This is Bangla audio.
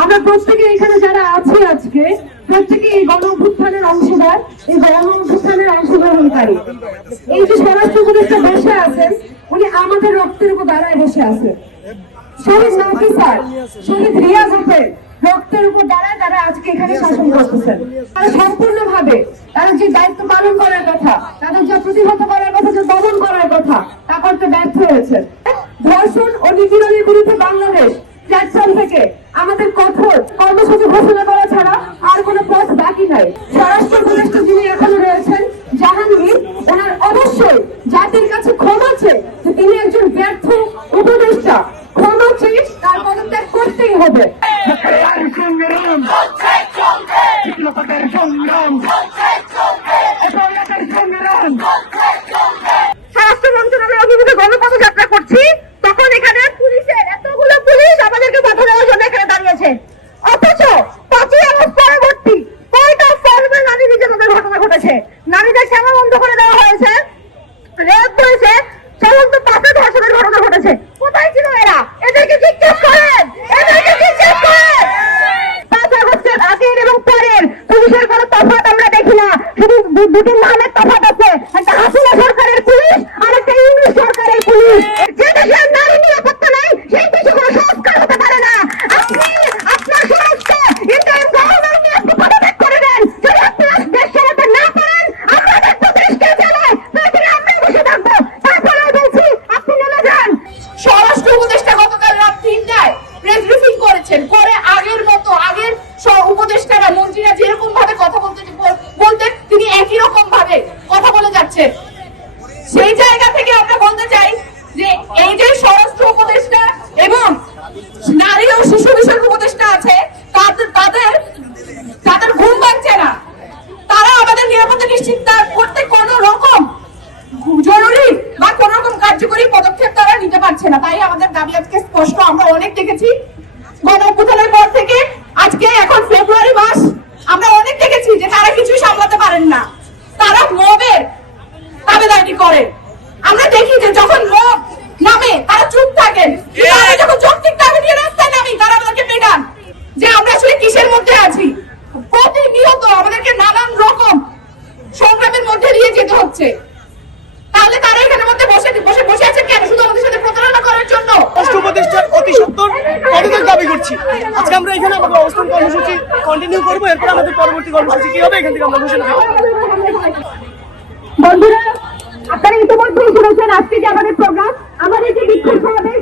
আমরা প্রত্যেকে এখানে যারা আছি আজকে প্রত্যেকে এই গণ অভ্যুত্থানের অংশীদার, এই গণ অভ্যুত্থানের অংশগ্রহণকারী। এই যে স্বরাষ্ট্র উপদেষ্টা বসে আছেন, উনি আমাদের রক্তের উপর দাঁড়ায় বসে আছেন। শহীদ নাফি স্যার, শহীদ রিয়াজ হোসেন রক্তের উপর দাঁড়ায় তারা আজকে এখানে শাসন করতেছেন। তারা সম্পূর্ণভাবে তাদের যে দায়িত্ব পালন করার কথা, তাদের যা প্রতিহত করার কথা, যে দমন করার কথা, তা করতে ব্যর্থ হয়েছে। ধর্ষণ ও নিপীড়নের বিরুদ্ধে বাংলাদেশ প্ল্যাটফর্ম থেকে আমাদের কঠোর কর্মসূচি ঘোষণা করা ছাড়া আর কোনো পথ বাকি নাই। স্বরাষ্ট্র উপদেষ্টা যিনি এখনো রয়েছেন জাহাঙ্গীর, ওনার অবশ্যই জাতির কাছে ক্ষমা চেয়ে যে তিনি একজন ব্যর্থ উপদেষ্টা, ক্ষমা চেয়ে তার পদত্যাগ করতেই হবে। স্বরাষ্ট্র মন্ত্রণালয়ের অভিমুখে গণপদযাত্রা করছি, তখন এখানে পুলিশের এতগুলো পুলিশ আমাদেরকে বাধা দেওয়ার জন্য এখানে দাঁড়িয়েছে। অথচ 5ই আগস্ট পরবর্তী কয়টা ফর্মে নারী নির্যাতনের ঘটনা ঘটেছে, নারীদের সেবা বন্ধ করে দেওয়া হয়েছে, রেপ হয়েছে, চলন্ত পাশে ধর্ষণের ঘটনা ঘটেছে। কোথায় ছিল এরা? এদেরকে জিজ্ঞেস করেন, এদেরকে জিজ্ঞেস করেন। 5 আগস্টের আগের এবং পরের পুলিশের কোনো তফাৎ আমরা দেখি না, শুধু দুটি নামের তফাৎ আছে, একটা হাসিনা সরকারের পুলিশ আর একটা ইংলিশ সরকারের পুলিশ। যে দেশের নারী নিরাপত্তা নাই সেই দেশে কোনো সংস্কার হতে পারে না। আপনি আপনার স্বরাষ্ট্র ইন্টারিম গভর্নমেন্ট নিয়ে আপনি পদত্যাগ করে দেন। যদি আপনার দেশ চালাতে না পারেন, আমরা দেখবো দেশকে চালায়, তারপরে আমরা বসে থাকবো। তারপরে বলছি আপনি নেমে যান। স্বরাষ্ট্র উপদেষ্টা গতকাল রাত 3টায় প্রেস ব্রিফিং করেছেন, পরে আগের মতো আগের উপদেষ্টারা মন্ত্রীরা যেরকম ভাবে কথা বলতেন তিনি একই রকম ভাবে কথা বলে যাচ্ছেন। সেই জায়গা থেকে আমরা বলতে চাই যে এই যে স্বরাষ্ট্র উপদেষ্টা এবং নারী ও শিশু বিষয়ক উপদেষ্টা আছে, তাদের ঘুম ভাঙছে না। তারা আমাদের নিরাপত্তা নিশ্চিত করতে কোন রকম জরুরি বা কোন রকম কার্যকরী পদক্ষেপ তারা নিতে পারছে না। তাই আমাদের দাবি আজকে স্পষ্ট। আমরা অনেক দেখেছি গণ অভ্যুত্থানের পর থেকে আজকে এখন ফেব্রুয়ারি মাস, আমরা অনেক দেখেছি যে তারা কিছুই সামলাতে পারেন না, তারা মবের দাবিদারি করে। আমরা দেখি যে যখন মব নামে তারা চুপ থাকেন, যখন যৌক্তিক দাবি নিয়ে রাস্তায় নামি তারা আমাদেরকে পেটান যে আমরা আসলে কিসের মধ্যে আছি। প্রতিনিয়ত আমাদেরকে নানান রকম সংগ্রামের মধ্যে দিয়ে যেতে হচ্ছে। তাহলে তারা এখানের মধ্যে বসে আছে কেন? শুধু আমাদের সাথে প্রতারণা করার জন্য। স্বরাষ্ট্র উপদেষ্টার অতি সত্বর পদত্যাগ দাবি করছি। আজকে আমরা এখানে আমাদের অবস্থান কর্মসূচি কন্টিনিউ করবো। এরপর আমাদের পরবর্তী কর্মসূচি কি হবে এখান থেকে আমরা ঘোষণা করব। বন্ধুরা, আপনারা ইতিমধ্যেই শুনেছেন আজকে যে আমাদের প্রোগ্রাম, আমাদের যে বিক্ষোভ সমাবেশ